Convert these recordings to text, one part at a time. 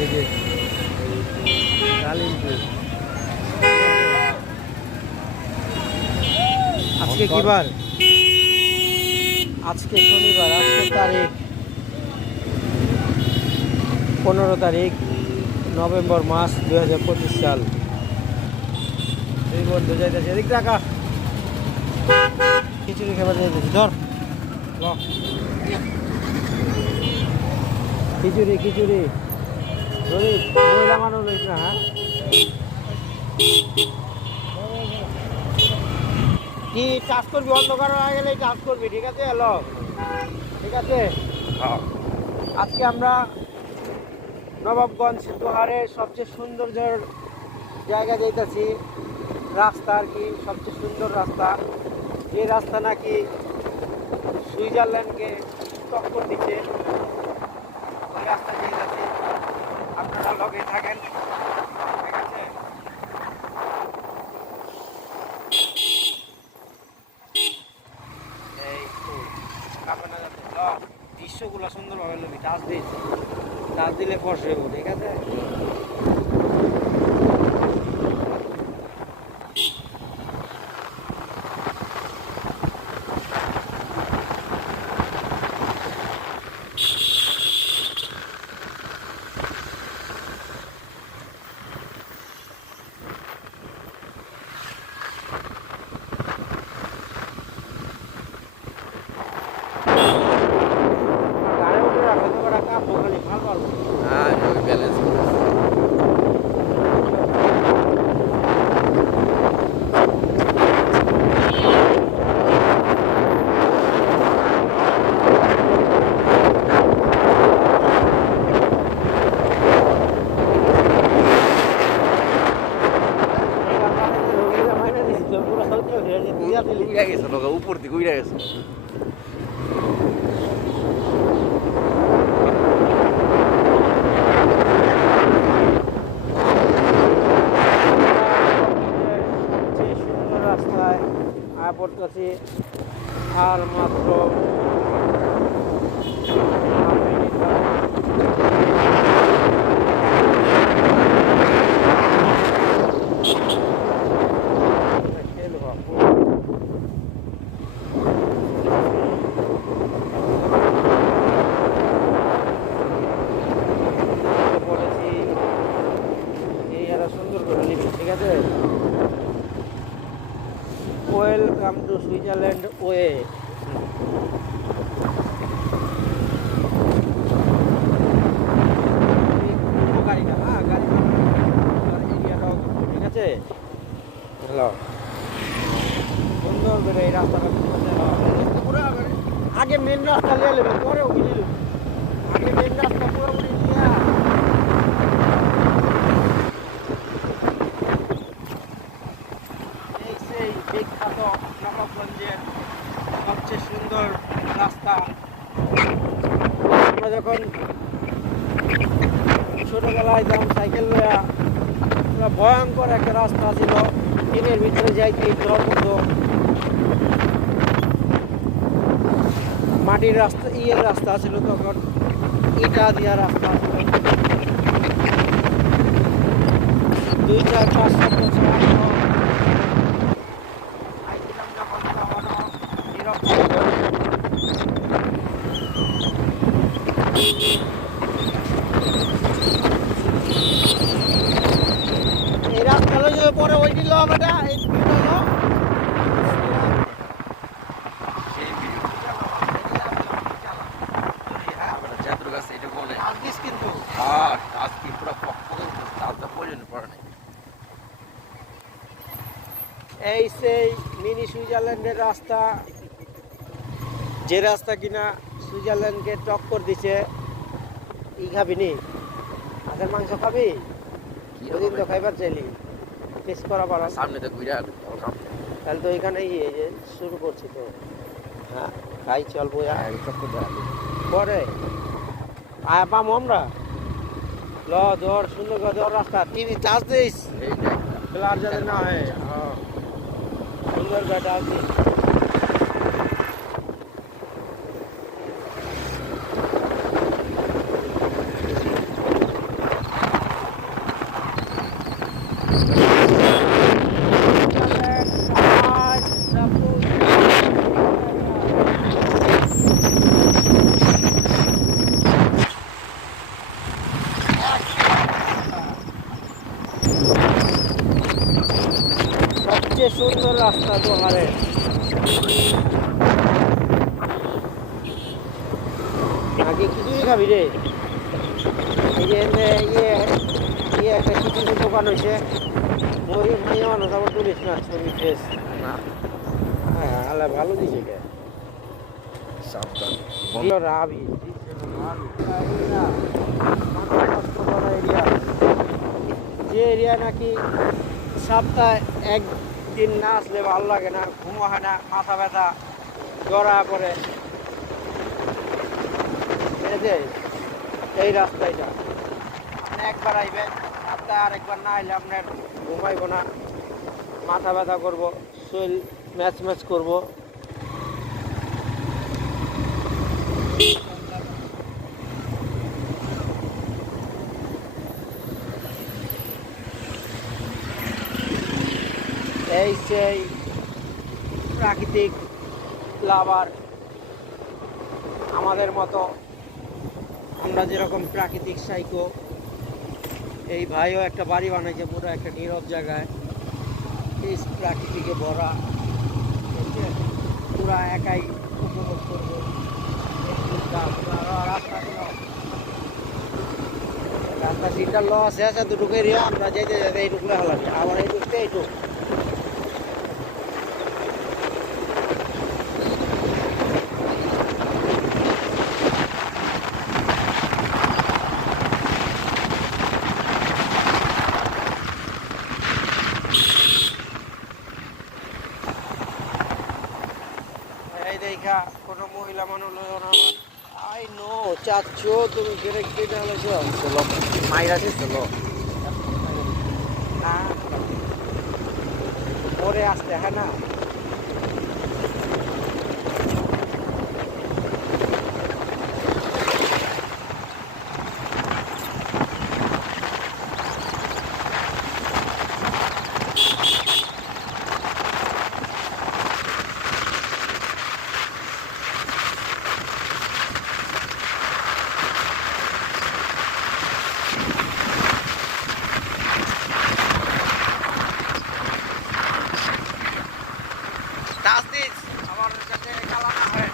এই যে কালিমপুর আজকে কি বার আজকে শনিবার আজকে তারিখ। পনেরো তারিখ নভেম্বর মাস দুই হাজার পঁচিশ সাল। এই বন্ধু যাইতেছে। এদিক টাকা খিচুড়ি খাবার যাইতেছি ধর। খিচুড়ি খিচুড়ি। কি কাজ করবি? অন্ধকার হয়ে গেলে কাজ করবি ঠিক আছে? হ্যালো? ঠিক আছে? আজকে আমরা নবাবগঞ্জ দোহারের সবচেয়ে সৌন্দর্য জায়গা যেতেছি রাস্তা আর কি সবচেয়ে সুন্দর রাস্তা। যে রাস্তা নাকি সুইজারল্যান্ডকে টক্কর দিচ্ছে ওই রাস্তা দিয়ে লগে থাকেন। ঠিক আছে? এই দৃশ্যগুলো সুন্দরভাবে লবি টাচ দিয়েছি টাচ দিলে ফসে ঠিক আছে গাড়ি উঠে রাখো তো ওরা কাঁপবো খালি মাল পারব ব্যালেন্স উইরা গেছে লোক উপর দিকে উইরা গেছে যে সুন্দর রাস্তায় আয়া পড়তেছি। আর মাত্র হাফ মিনিট বাকি। খেলব। বলেছি এই এরা সুন্দর করে লিখি ঠিক আছে ওয়েলকাম টু সুইজারল্যান্ড ওয়ে গাড়িটা হ্যাঁ গাড়ি এরিয়াটাও ঠিক আছে হ্যালো আগে মেন রাস্তা নিয়ে নেবে, পরে ওখানে আগে মেন রাস্তা পুরোপুরি বিখ্যাত নবাবগঞ্জের সবচেয়ে সুন্দর রাস্তা। আমরা যখন ছোটবেলায় যখন সাইকেল লয়া ভয়ঙ্কর একটা রাস্তা ছিল। ট্রেনের ভিতরে যাইতে ডর হতো। মাটির রাস্তা, ইয়ের রাস্তা ছিল তখন। ইটা দিয়া রাস্তা ছিল। দুই চার পাঁচ সাত বছর এই রাস্তাটা যদি পরে ওই দিল আমরা এই দিল সেই ভিডিও আমরা জাতুর কাছে এটা বলে আজকিস কিন্তু আর আজকে পুরো পক্ষ তাতে প্রয়োজন পড়ে নাই এই সেই মিনি সুইজারল্যান্ডের রাস্তা। যে রাস্তা কিনা সুইজারল্যান্ডকে টক্কর দিছে ই খাবি নি? হাঁসের মাংস খাবি? ওদিন তো খাইবার চাইলি। টেস্ট করা পারা সামনে তো ঘুরে তাহলে তো এখানেই এই যে শুরু করছি তো। হ্যাঁ খাই চল বইয়া। চক্কর পরে। আয়া পাম আমরা? ল জ্বর সুন্দর করে জ্বর রাস্তা। টিভি চার্জ দিস। যাতে না হয়। হ্যাঁ। সুন্দর করে চার্জ দিস সবচেয়ে রাস্তা দোহারের আগে খিচুড়ি খাবি রে? এই যে ইয়ে ইয়ে একটা খিচুড়ির দোকান হয়েছে মরি মাইয়া মানুষ আবার তুলিস না ছবি ফ্রেশ না। হ্যাঁ আল্লাহ ভালো দিছে কে। সাবধান। রাবি। যে এরিয়া নাকি সপ্তাহে একদিন না আসলে ভালো লাগে না, ঘুমো হয় না, মাথা ব্যথা জড়া পড়ে। এই যে, এই রাস্তাটা আপনি একবার আইবেন সপ্তাহে আরেকবার না আইলে আপনার ঘুমাইব না। মাথা ব্যথা করব, শরীর ম্যাচ ম্যাচ করব। এই সেই প্রাকৃতিক লাভার আমাদের মতো আমরা যেরকম প্রাকৃতিক সাইকো, এই ভাইও একটা বাড়ি বানাইছে পুরো একটা নীরব জায়গায়। এই প্রাকৃতিকে ভরা? পুরা একাই উপভোগ করব। রাস্তা সিটটা ল আছে আছে দুটুকু এরিয়া আমরা যেতে যেতে এইটুকুলে হলাম আবার এইটুকতে এইটুক এই দেখা কোনো মহিলা মানুষ লইও না। আই নো, চাচ্ছ তুমি গেলে কেটে হলেছো চলো, মাইরা আছে চলো। পরে আসতে হ্যাঁ না। দাস দিস আমার কাছে কালা না হয়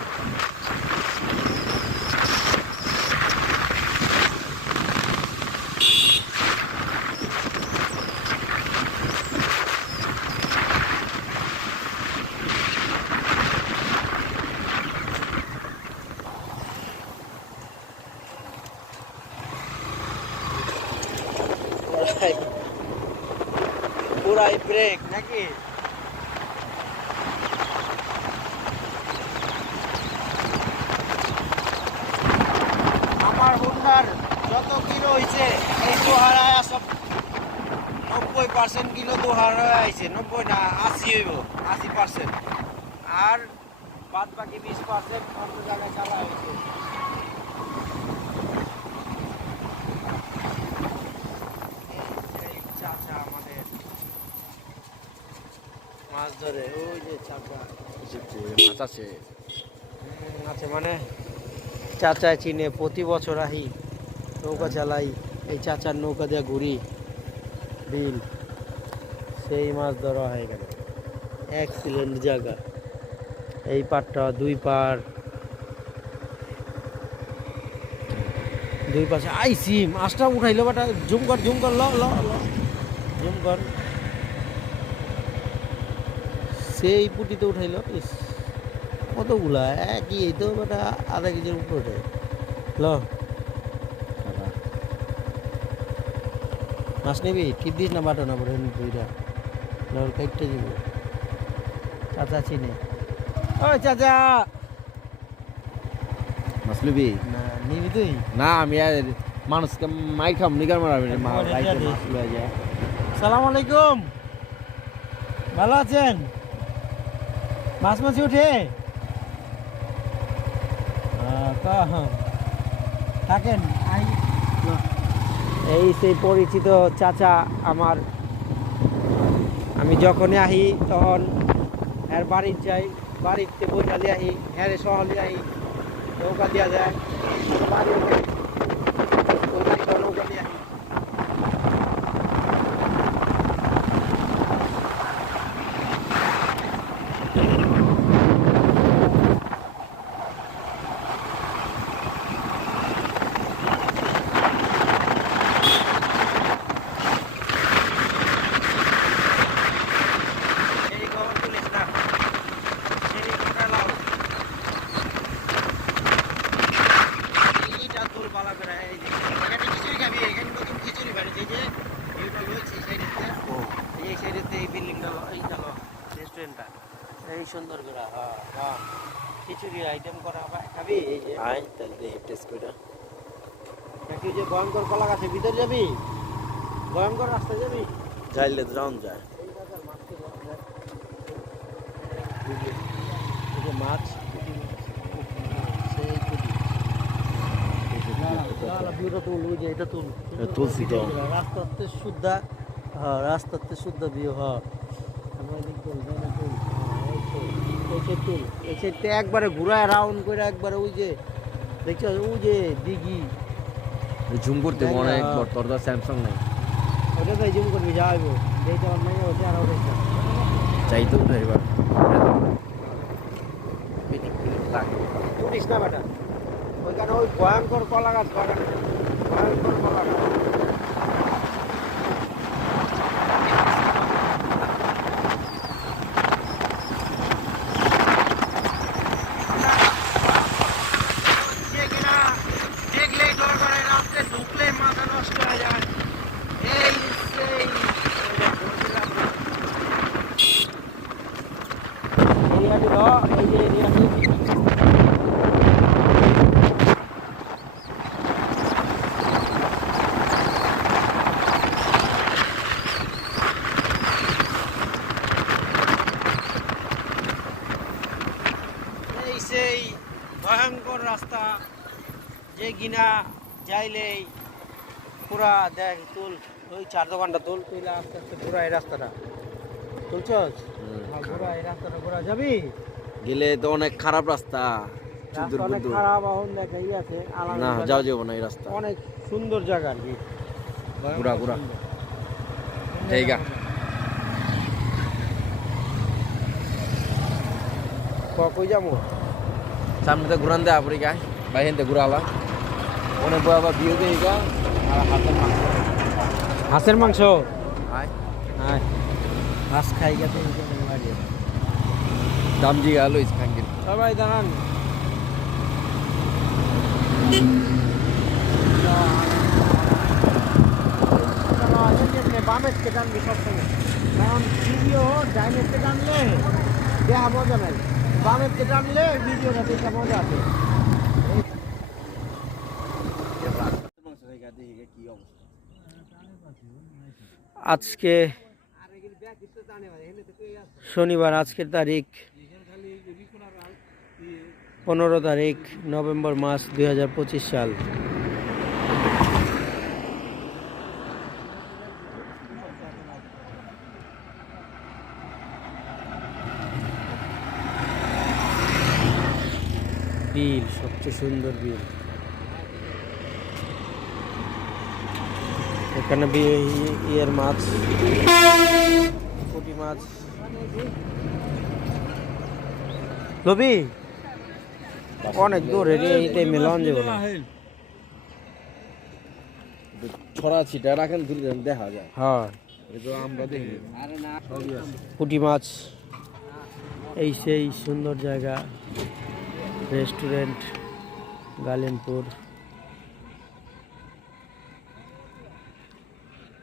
পুরাই ব্রেক নাকি আমার হুন্ডার যত কিলো হয়েছে এই দোহারায় সব নব্বই পার্সেন্ট কিলো দোহারায় আইছে নব্বই না আশি হইব আশি পার্সেন্ট। আর বাদ বাকি বিশ পার্সেন্ট অন্য জায়গায় চালা হয়েছে। চাচা আমাদের। মাছ ধরে ওই যে চাচা। মাছ আছে মানে? চাচায় চিনে প্রতি বছর আহি নৌকা চালাই। এই চাচার নৌকা দিয়ে ঘুরি। বিল। সেই মাছ ধরা হয়ে গেল। এক্সিলেন্ট জায়গা। এই পাটটা দুই পার দুই পাশে আইসি মাছটা উঠাইলো বাটা, জুম কর জুম কর, ল ল জুম কর। সেই পুটিতে উঠাইলো ইস, কতগুলা? একই, এই তো বেটা, আধা কেজির উপরে ল। মাছ নিবি? টিপ দিস না বাটো না বড়? দুইটা। লর দিব। চাচা চিনে। ও চাচা। মাছ লুবি না নিবি তুই? না আমি আর মানুষকে মাই খাম নিগার মারাবি যায় সালাম আলাইকুম। ভালো আছেন? মাছ মাছি উঠে? কা- থাকেন। এই সেই পরিচিত চাচা আমার। আমি যখনই আহি তখন এর বাড়ির যাই, বাড়িতে বইটালি আহি হ্যাঁ সহলে আহি, নৌকা দিয়া যায়। বাড়ি নৌকা দিয়ে আহি সেই খবর তুলিস না সেই খবরটা লাও এইটা তোর পালা করে এই যে এখানে খিচুড়ি খাবি এখানে নতুন খিচুড়ি বানিয়েছে এই যে এইটা লইছি সাইডেতে এই সাইডেতে এই বিল্ডিংটা এইটা লো রেস্টুরেন্টটা এই সুন্দর করে হ্যাঁ হ্যাঁ খিচুড়ি আইটেম করা হবে খাবি এই যে আয় টেস্ট করে নাকি যে ভয়ঙ্কর কলা গাছের ভিতর যাবি? ভয়ঙ্কর রাস্তায় যাবি? যাইলে রাউন্ড যায় মাছ তো। রাস্তাতে শুদ্ধা হ্যাঁ রাস্তাতে শুদ্ধ ভিউ হ্যাঁ। হ্যাঁ, সাইডটা একবারে ঘুরায় রাউন্ড করে একবারে ওই যে দেখছ ও যে দিঘি। জুম করতে না? অনেক তোর তো স্যামসাং নাই। ওটা তাই জুম করবি যাইব দেখতে পার না ওটা আর ওটা চাই তো না এবার পেটি না বেটা। ওইখানে ওই ভয়ঙ্কর কলা গাছ বাগান ভয়ঙ্কর কলা গাছ যে কিনা দেখলেই ডর করে রাস্তায় ঢুকলেই মাথা নষ্ট হয়ে যায় এই সেই এরিয়াটি র এই যে এরিয়াটি এই সেই ভয়ঙ্কর রাস্তা যে কিনা যাইলেই পুরা দেখ তুল ওই চার দোকানটা তুল। তুইলে আস্তে আস্তে পুরা এই রাস্তাটা। তুলছস? হ্যাঁ, পুরা এই রাস্তাটা পুরা যাবি? গেলে তো অনেক খারাপ রাস্তা অনেক খারাপ এখন দেখ আছে আলাদা না। যাও যাব না এই রাস্তা। অনেক সুন্দর জায়গা আর কি। ঘুরা, ঘুরা। জায়গা। ক- কই যাব? সামনে তো ঘুরান দেয় আপনি গায় বাইরে ঘুরালা। অনেক বড় আবার ভিউ দেয় গা আর হাতের মাংস। হাঁসের মাংস? আয় হাঁস খাই গেছে দাম জি গেল ইসখাঙ্গির সবাই দাঁড়ান বামেরকে টানবি সবসময় কারণ ভিডিও ডাইনেটকে টানলে দেখা মজা নাই। বামেরকে টানলে ভিডিওটা দেখে মজা আছে। আজকে শনিবার, আজকের তারিখ পনেরো তারিখ, নভেম্বর মাস দুই হাজার পঁচিশ সাল। বিল, সবচেয়ে সুন্দর বিল। এখানে ইয়ের মাছ পুঁটি মাছ। লবি অনেক দূর এই এই টাইমে না। ছড়া ছিটা রাখেন দেখা যায়। হ্যাঁ। এটা পুঁটি মাছ এই সেই সুন্দর জায়গা রেস্টুরেন্ট গালিমপুর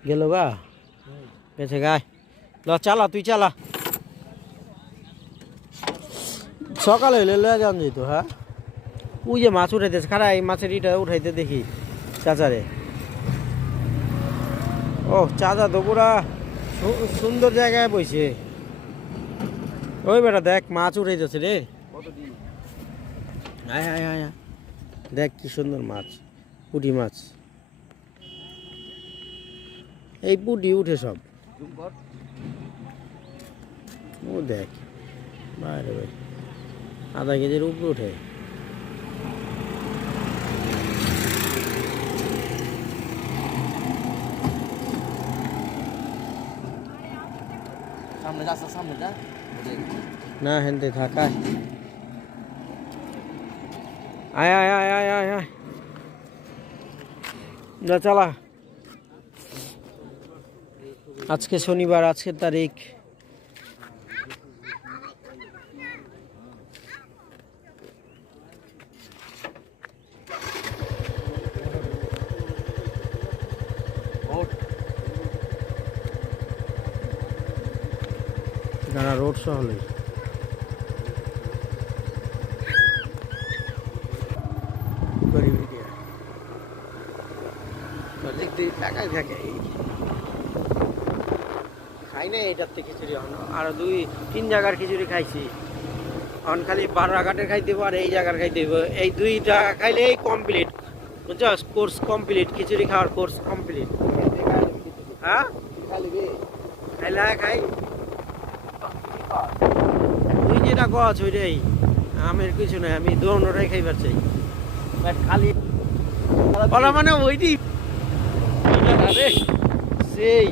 গেল গা। গেছে গায় ল চালা তুই চালা। সকালে হইলে লয়ে যান যেত হ্যাঁ? ওই যে মাছ উঠাইতেছে খারা এই মাছের ইটা উঠাইতে দেখি চাচারে। ও চাচা তো পুরা সুন্দর জায়গায় বইছে। ওই বেটা দেখ মাছ উঠে যাচ্ছে রে আয় আয় আয় আয়। দেখ কি সুন্দর মাছ পুঁটি মাছ। এই পুঁটি উঠে সব। ও দেখ বাইরে ভাই আধা কেজির উপরে ওঠে সামনে যা সামনে যা। না হেনতে থাকায় আয় আয় আয় আয় আয় আয়। যা চালা। আজকে শনিবার আজকের তারিখ। যারা রোড শো হলে। গরিব এরিয়া প্রজেক্ট দিয়ে টাকায় থাকে এই। খাই এটার থেকে খিচুড়ি এখন আর দুই তিন জায়গার খিচুড়ি খাইছি। এখন খালি বারাঘাটের খাইতে আর এই জায়গার খাইতে হইব। এই দুইটা খাইলেই কমপ্লিট বুঝছস? কোর্স কমপ্লিট খিচুড়ি খাওয়ার কোর্স কমপ্লিট হ্যাঁ? খাইলে খাই। তুই যেটা কছ ওইটাই। আমের কিছু নাই আমি দোনোটাই খাইবার চাই। খালি বলা মানে ওইটি। সেই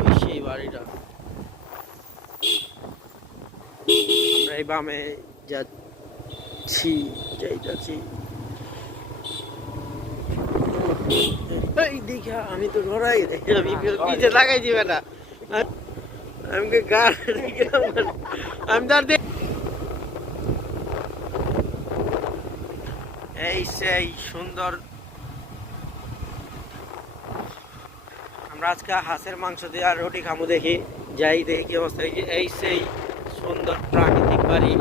ওই সেই বাড়িটা বামে যাচ্ছি যাইতাছি এই দেখা আমি তো ধরাই আমি পিছে লাগাই দিবে না। আমি গান আমি তার এই সেই সুন্দর আমরা আজকে হাঁসের মাংস দিয়ে আর রুটি খামু দেখি। যাই দেখি কি অবস্থা। এই এই সেই সুন্দর বাড়ি।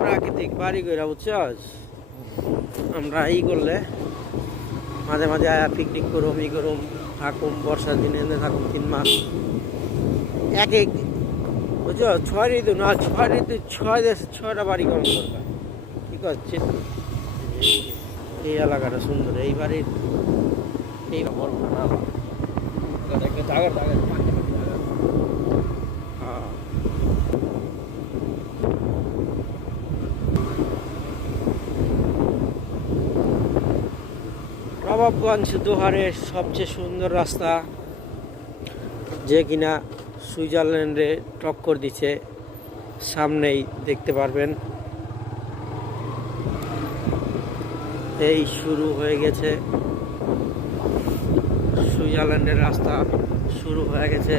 প্রাকৃতিক বাড়ি কইরা বুঝছস? আমরা এই করলে মাঝে মাঝে আয়া পিকনিক করুম, ই করুম, থাকুম, বর্ষার দিনে এনে থাকুম তিন মাস। এক এক বুঝছ ছয় ঋতু না, ছয় ঋতু, ছয় দেশ, ছয়টা বাড়ি কম করবা। ঠিক আছে এই এলাকাটা সুন্দর, এই বাড়ির এই বড় না জাগার জাগার। নবাবগঞ্জ দোহারের সবচেয়ে সুন্দর রাস্তা, যে কিনা সুইজারল্যান্ডে টক্কর দিচ্ছে, সামনেই দেখতে পারবেন। এই শুরু হয়ে গেছে। সুইজারল্যান্ডের রাস্তা শুরু হয়ে গেছে।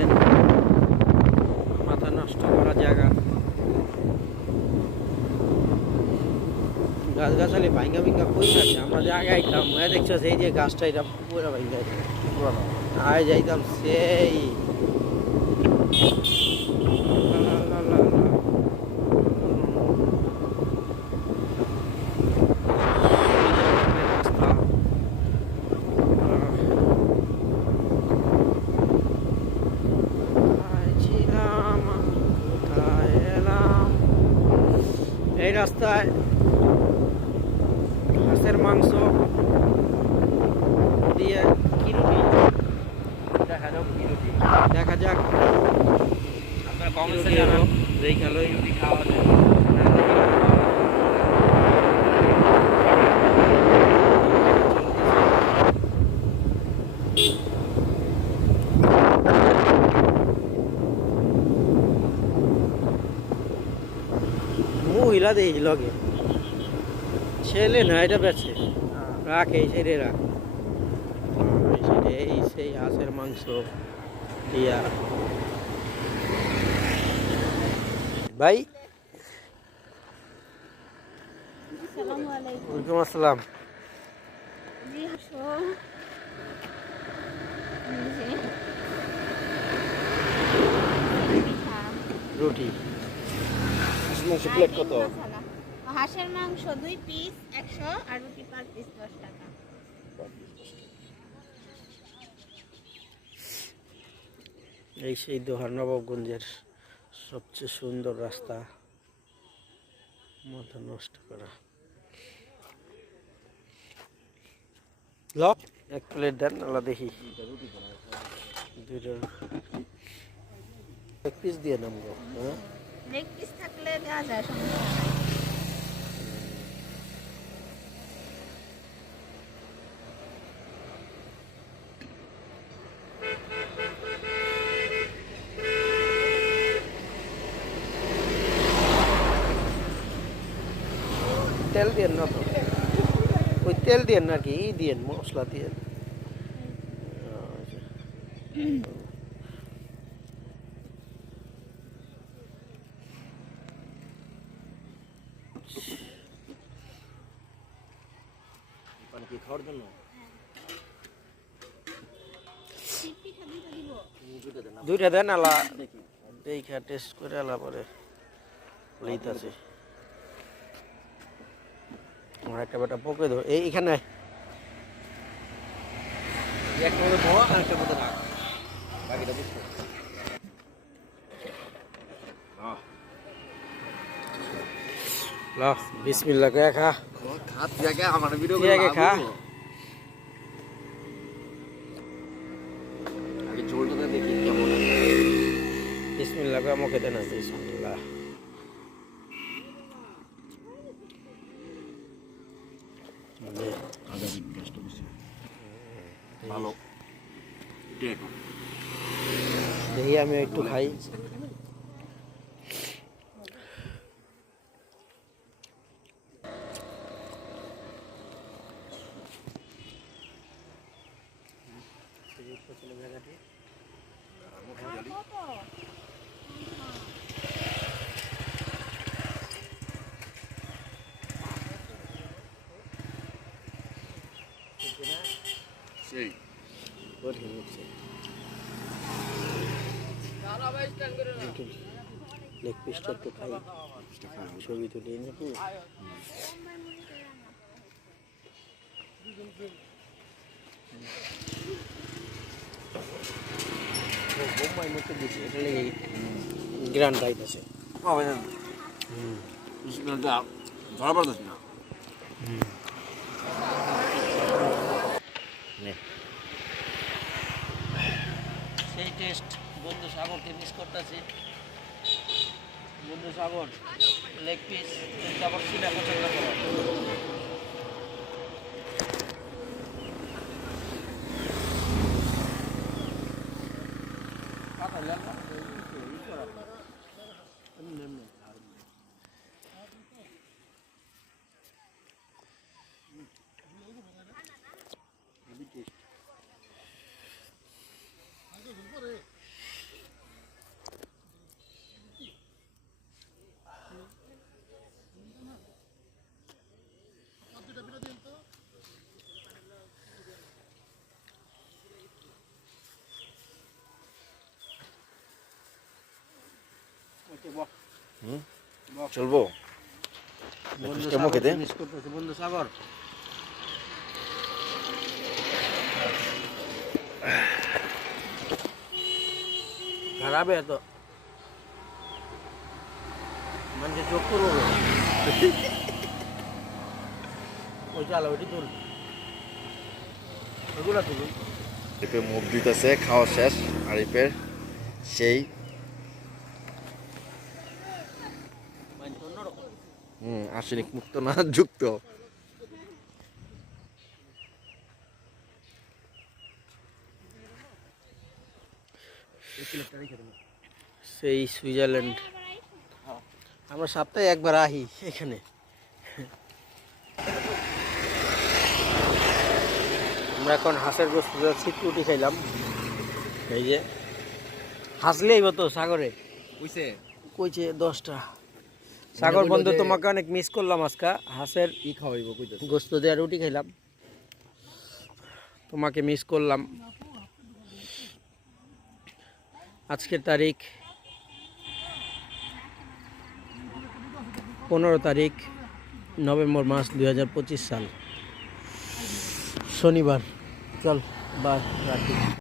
মাথা নষ্ট করা জায়গা। গাছ গাছালি ভাঙ্গা ভিঙ্গা কই আছে আমরা যে আগে আইতাম হ্যাঁ দেখছ এই যে গাছটা এটা পুরো পুরানো। আয় যাইতাম সেই। লা লা লা লা লা। রাস্তা। কোথায় ছিলাম আমি, কোথায় এলাম? এই রাস্তায় হাঁসের মাংস দিয়ে কিরুটি দেখা যাও কি রুটি দেখা যাক। আপনারা কমেন্টসে কিরুটি জানান। হলো, দেখালোই রুটি খাওয়া যায়। মহিলা দেই লগে। ছেলে না এটা বেছে রাখে ছেড়ে রাখ। এই এই সেই হাঁসের মাংস দিয়া। ভাই? ওয়ালাইকুম আসসালাম। এই। রুটি। মাংস প্লেট কত। হাঁসের মাংস দুই পিস একশো আর রুটি পার পিস দশ টাকা। এই সেই দোহার নবাবগঞ্জের সবচেয়ে সুন্দর রাস্তা। মাথা নষ্ট করা। ল এক প্লেট দেন আলা দেখি। দুইটা এক পিস দিয়ে নামবো হ্যাঁ? লেগ পিস থাকলে দেওয়া যায় সমস্যা নাই। তেল দিয়ে না তো। ওই তেল দিয়ে না কি? ই দিয়ে মশলা দিয়ে কি খাওয়ার জন্য? চিপ পিঠা দুইটা দেন আলা। দেখা টেস্ট করে আলা পরে। লইত আছে আমার একটা বেটা পকে ধর। এই এখানে। একটা মধ্যে ধোয়া আর একটা মধ্যে রাখ বাকিটা বুঝতে ল বিসমিল্লাহ করে খা? খাত জায়গা আমার ভিডিও তুই আগে খা। আগে ঝোলটা দেখি কেমন বিসমিল্লাহ করে মুখে দেন বিসমিল্লাহ নে, আগে গ্যাসটা বেশি ভালো দেখো দেখি আমি একটু খাই। লেগ পিসটা একটু খাই। ছবি তুলি নাকি মতো গ্রান্ড টাইপ আছে। না সেই টেস্ট বন্ধু সাগরকে মিস করতেছি। বন্ধু সাগর লেগ পিস তারপর সিনা পছন্দ করো চলবো? বন্ধু সাগর বন্ধু সাগর। খারাপ এত। মানে চোখ করব ওই চালো ওইটি তুলুন। মুখ দিতেছে খাওয়া শেষ আরিফের সেই আর্সেনিক মুক্ত না যুক্ত। সেই সুইজারল্যান্ড। আমরা সপ্তাহে একবার আহি এখানে। আমরা এখন হাঁসের গোস্ত যাচ্ছি খাইলাম। এই যে হাসলেই আইব তো সাগরে। কইছে? কইছে দশটা। সাগর বন্ধু তোমাকে অনেক মিস করলাম আজকা। হাঁসের কি খাওয়াইব গোস্ত দেওয়া রুটি খাইলাম। তোমাকে মিস করলাম। আজকের তারিখ পনেরো তারিখ নভেম্বর মাস দুই পঁচিশ সাল। শনিবার। চল বা রাখি।